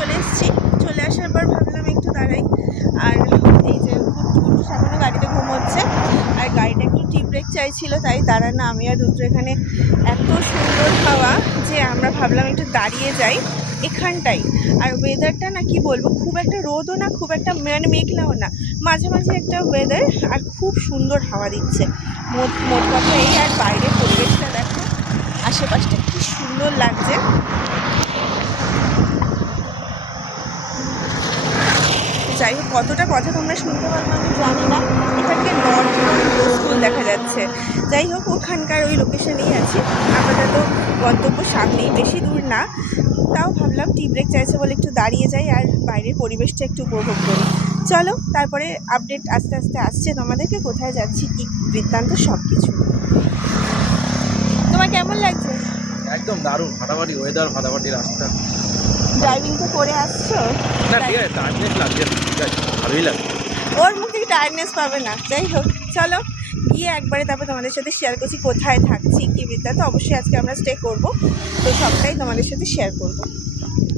চলে এসেছি। চলে আসার পর ভাবলাম একটু দাঁড়াই। আর এই যে কুট্টু সামনে গাড়িতে ঘুমোচ্ছে, আর গাড়িটা একটু টি ব্রেক চাইছিল, তাই দাঁড়ানো আমি আর রুদ্র। এখানে এত সুন্দর হাওয়া যে আমরা ভাবলাম একটু দাঁড়িয়ে যাই এখানটাই। আর ওয়েদারটা না কি বলবো, খুব একটা রোদও না, খুব একটা মেঘলাও না, মাঝামাঝি একটা ওয়েদার, আর খুব সুন্দর হাওয়া দিচ্ছে। মোট কথা এই। আর বাইরের পরিবেশটা দেখো, আশেপাশটা কি সুন্দর লাগছে। যাই হোক, কতটা কথা তোমরা শুনতে পারবে আমি জানি না। এখানকে নর্থ স্কুল দেখা যাচ্ছে। যাই হোক, ওখানকার ওই লোকেশনেই আছি আপাতত। গন্তব্য সামনেই, বেশি দূর না। তাও ভাবলাম টি ব্রেক চাইছে বলে একটু দাঁড়িয়ে যাই আর বাইরের পরিবেশটা একটু উপভোগ করি। চলো, তারপরে আপডেট আস্তে আস্তে আসছে তোমাদেরকে, কোথায় যাচ্ছি কী বৃত্তান্ত সব কিছু। তোমার কেমন লাগছে? একদম দারুণ, ফাটাফাটি ওয়েদার, ফাটাফাটি রাস্তা। ড্রাইভিং তো করে আসছো? না ঠিক আছে, টার্নেস লাগছে, ঠিক আছে, ভালোই লাগছে। ওর মুখ থেকে টায়ার্ডনেস পাবে না। যাই হোক, চলো গিয়ে একবারে তারপর তোমাদের সাথে শেয়ার করছি কোথায় থাকছি, কী বৃত্তান্ত। অবশ্যই আজকে আমরা স্টে করব, তো সবটাই তোমাদের সাথে শেয়ার করব।